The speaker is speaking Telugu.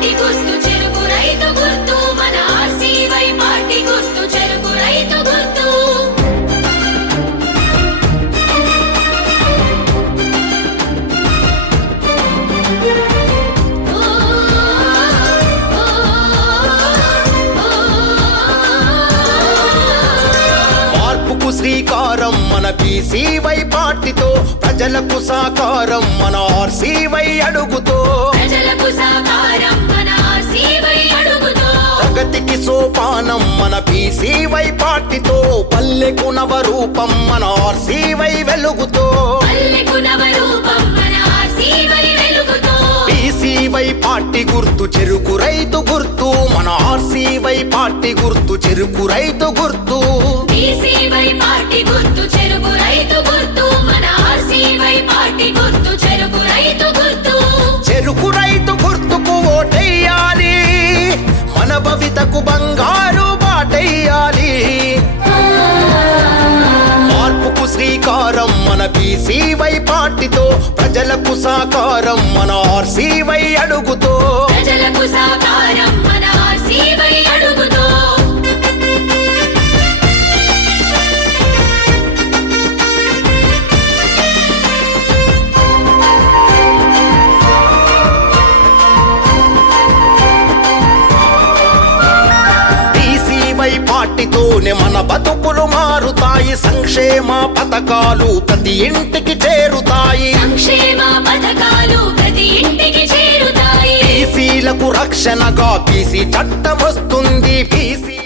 పార్టీ గుర్తు చెరుకు రైతు గుర్తు మన ఆర్సీవై పార్టీ గుర్తు చెరుకు రైతు గుర్తు మార్పుకు శ్రీకారం మన బీసీవై పార్టీతో ప్రజలకు సాకారం మన ఆర్సీవై అడుగుతో ప్రజలకు సాకారం మన ఆర్సీవై అడుగుతో ప్రగతికి సోపానం మన బీసీవై పార్టీతో పల్లెకు నవరూపం మన ఆర్సీవై వెలుగుతో పల్లెకు నవరూపం మన ఆర్సీవై వెలుగుతో బీసీవై పార్టీ గుర్తు చెరుకు రైతు గుర్తు మన ఆర్సీవై పార్టీ గుర్తు చెరుకు రైతు గుర్తు బీసీవై పార్టీ గుర్తు చెరుకు రైతు గుర్తు మన ఆర్సీవై పార్టీ గుర్తు చెరుకు రైతు గుర్తు చెరుకు రైతు గుర్తుకు ఓటెయ్యాలి మన భవితకు బంగారు బాటెయ్యాలి మార్పుకు శ్రీకారం మన బీసీవై పార్టీతో ప్రజలకు సాకారం మన ఆర్సీవై అడుగుతో ప్రజలకు సాకారం మన ఆర్సీవై అడుగుతో బీసీవై పార్టీతోనే మన బతుకులు మారుతాయి సంక్షేమ పథకాలు ప్రతి ఇంటికి చేరుతాయి సంక్షేమ పథకాలు ప్రతి ఇంటికి చేరుతాయి బీసీలకు రక్షణగా బీసీ చట్టం వస్తుంది బీసీ